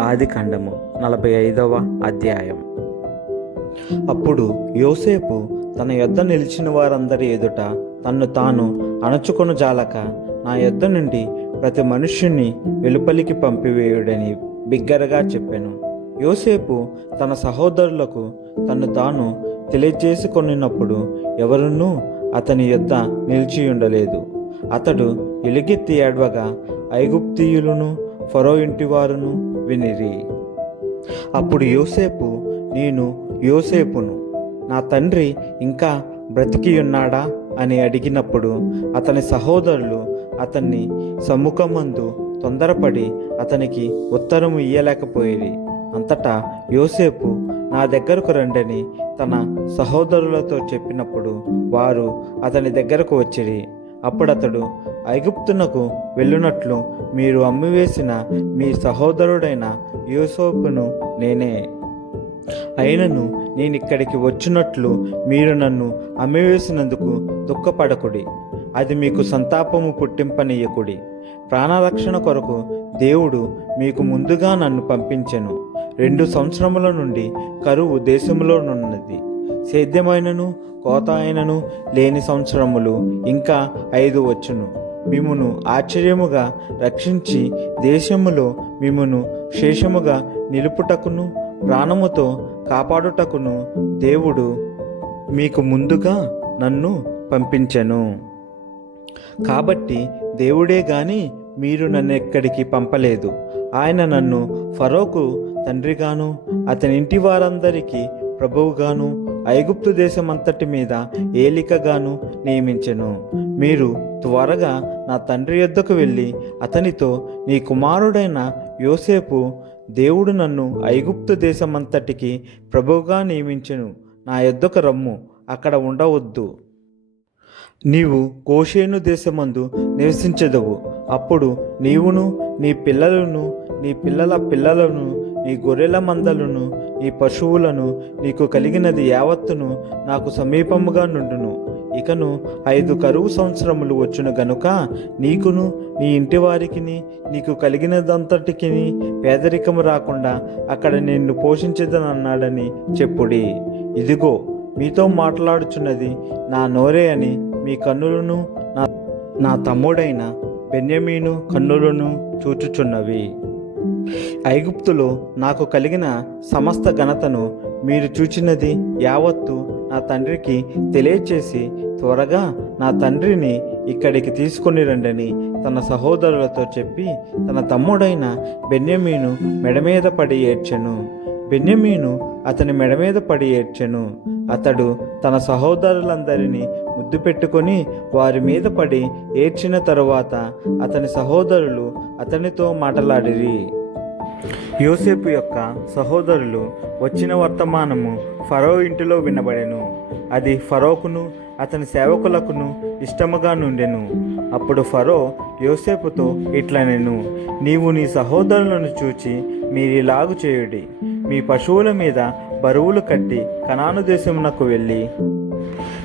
ఆది ఖండము నలభై ఐదవ అధ్యాయం. అప్పుడు యోసేపు తన యొద్ద నిలిచిన వారందరి ఎదుట తన్ను తాను అణచుకొను జాలక నా యొద్ద నుండి ప్రతి మనుష్యుని వెలుపలికి పంపివేయుడని బిగ్గరగా చెప్పాను. యోసేపు తన సహోదరులకు తను తాను తెలియజేసుకొనినప్పుడు ఎవరునూ అతని యొద్ద నిలిచి ఉండలేదు. అతడు ఎలుగెత్తి ఏడవగా ఐగుప్తీయులను ఫరో ఇంటివారును వినిరి. అప్పుడు యోసేపు నేను యోసేపును నా తండ్రి ఇంకా బ్రతికి ఉన్నాడా అని అడిగినప్పుడు అతని సహోదరులు అతన్ని సముఖమందు తొందరపడి అతనికి ఉత్తరం ఇయ్యలేకపోయేది అంతటా యోసేపు నా దగ్గరకు రండని తన సహోదరులతో చెప్పినప్పుడు వారు అతని దగ్గరకు వచ్చిరి. అప్పుడతడు ఐగుప్తునకు వెళ్ళునట్లు మీరు అమ్మివేసిన మీ సహోదరుడైన యూసోపును నేనే. అయినను నేను ఇక్కడికి వచ్చినట్లు మీరు నన్ను అమ్మివేసినందుకు దుఃఖపడకుడి. అది మీకు సంతాపము పుట్టింపనీయకుడి. ప్రాణరక్షణ కొరకు దేవుడు మీకు ముందుగా నన్ను పంపించెను. రెండు సంవత్సరముల నుండి కరువు దేశంలోనున్నది సేద్యమైనను కోత అయినను లేని సంవత్సరములు ఇంకా ఐదు వచ్చును. మిమ్మును ఆశ్చర్యముగా రక్షించి దేశములో మిమ్మును శేషముగా నిలుపుటకును ప్రాణముతో కాపాడుటకును దేవుడు మీకు ముందుగా నన్ను పంపించెను. కాబట్టి దేవుడే గాని మీరు నన్ను ఎక్కడికి పంపలేదు. ఆయన నన్ను ఫరోకు తండ్రిగాను అతని ఇంటి వారందరికీ ప్రభువుగాను ఐగుప్తు దేశమంతటి మీద ఏలికగాను నియమించెను. మీరు త్వరగా నా తండ్రి యొద్దకు వెళ్ళి అతనితో నీ కుమారుడైన యోసేపు దేవుడు నన్ను ఐగుప్తు దేశమంతటికి ప్రభువుగా నియమించెను. నా యొద్దకు రమ్ము అక్కడ ఉండవద్దు. నీవు కోషేను దేశమందు నివసించదవు. అప్పుడు నీవును నీ పిల్లలను నీ పిల్లల పిల్లలను నీ గొర్రెల మందలను ఈ పశువులను నీకు కలిగినది యావత్తును నాకు సమీపముగా నుండును. ఇకను ఐదు కరువు సంవత్సరములు వచ్చును గనుక నీకును నీ ఇంటి వారికిని నీకు కలిగినదంతటికి పేదరికము రాకుండా అక్కడ నిన్ను పోషించదనన్నాడని చెప్పుడి. ఇదిగో మీతో మాట్లాడుచున్నది నా నోరే అని మీ కన్నులను నా నా తమ్ముడైన బెన్యమీను కన్నులను చూచుచున్నవి. ఐగుప్తులో నాకు కలిగిన సమస్త ఘనతను మీరు చూచినది యావత్తు నా తండ్రికి తెలియచేసి త్వరగా నా తండ్రిని ఇక్కడికి తీసుకుని రండని తన సహోదరులతో చెప్పి తన తమ్ముడైన బెన్యమీను మెడ మీద పడి ఏడ్చెను. బెన్యమీను అతని మెడ మీద పడి ఏడ్చెను. అతడు తన సహోదరులందరినీ ముద్దు పెట్టుకొని వారి మీద పడి ఏడ్చిన తరువాత అతని సహోదరులు అతనితో మాటలాడిరి. యోసేపు యొక్క సహోదరులు వచ్చిన వర్తమానము ఫరో ఇంటిలో వినబడెను. అది ఫరోకును అతని సేవకులకును ఇష్టముగా నుండెను. అప్పుడు ఫరో యోసేపుతో ఇట్లనెను నీవు నీ సహోదరులను చూచి మీరిలాగు చేయుడి. మీ పశువుల మీద బరువులు కట్టి కనాను దేశమునకు వెళ్ళి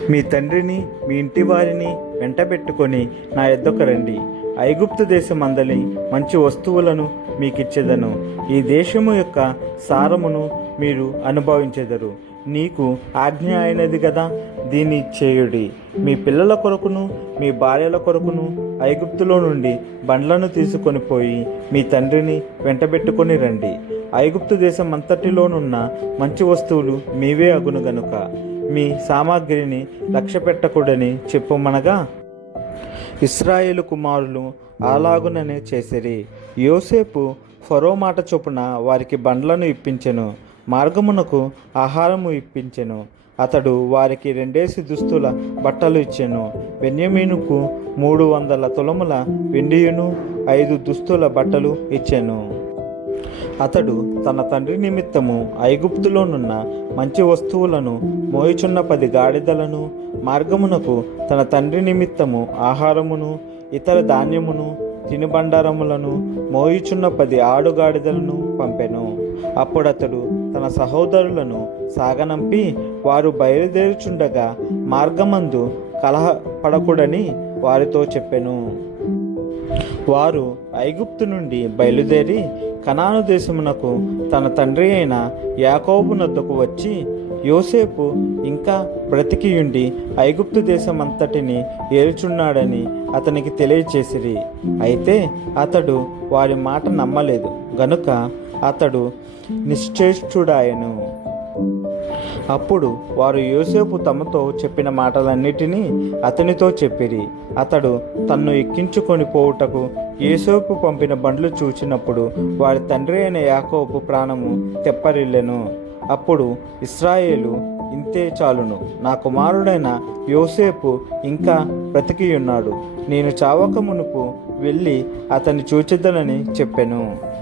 మీ తండ్రిని మీ ఇంటి వారిని వెంటబెట్టుకొని నా ఎద్దకు రండి. ఐగుప్తు దేశమందలి మంచి వస్తువులను మీకిచ్చేదను. ఈ దేశము యొక్క సారమును మీరు అనుభవించెదరు. నీకు ఆజ్ఞ అయినది కదా దీన్ని చేయుడి. మీ పిల్లల కొరకును మీ భార్యల కొరకును ఐగుప్తులో నుండి బండ్లను తీసుకొని పోయి మీ తండ్రిని వెంటబెట్టుకొని రండి. ఐగుప్తు దేశం అంతటిలోనున్న మంచి వస్తువులు మీవే అగును గనుక. మీ సామాగ్రిని లక్ష్య పెట్టకూడని చెప్పుమనగా ఇస్రాయేలు కుమారులు అలాగుననే చేసిరి. యోసేపు ఫరో మాట చొప్పున వారికి బండ్లను ఇప్పించెను మార్గమునకు ఆహారము ఇప్పించెను. అతడు వారికి రెండేసి దుస్తుల బట్టలు ఇచ్చెను. బెన్యమీనుకు మూడు వందల తులముల వెండియును ఐదు దుస్తుల బట్టలు ఇచ్చెను. అతడు తన తండ్రి నిమిత్తము ఐగుప్తులోనున్న మంచి వస్తువులను మోయుచున్న పది గాడిదలను మార్గమునకు తన తండ్రి నిమిత్తము ఆహారమును ఇతర ధాన్యమును తినుబండారములను మోయుచున్న పది ఆడుగాడిదలను పంపెను. అప్పుడతడు తన సహోదరులను సాగనంపి వారు బయలుదేరుచుండగా మార్గమందు కలహపడకూడని వారితో చెప్పెను. వారు ఐగుప్తు నుండి బయలుదేరి కనాను దేశమునకు తన తండ్రి అయిన యాకోబునద్దకు వచ్చి యోసేపు ఇంకా బ్రతికియుండి ఐగుప్తు దేశమంతటిని ఏల్చున్నాడని అతనికి తెలియచేసిరి. అయితే అతడు వారి మాట నమ్మలేదు. గనుక అతడు నిశ్చేష్టుడాయను అప్పుడు వారు యోసేపు తమతో చెప్పిన మాటలన్నిటినీ అతనితో చెప్పిరి. అతడు తన్ను ఎక్కించుకొని పోవుటకు యోసేపు పంపిన బండ్లు చూచినప్పుడు వారి తండ్రి అయిన యాకోబు ప్రాణము తెప్పరిల్లెను. అప్పుడు ఇస్రాయేలు ఇంతే చాలును నా కుమారుడైన యోసేపు ఇంకా బ్రతికి ఉన్నాడు నేను చావక మునుపు వెళ్ళి అతన్ని చూచిద్దనని చెప్పెను.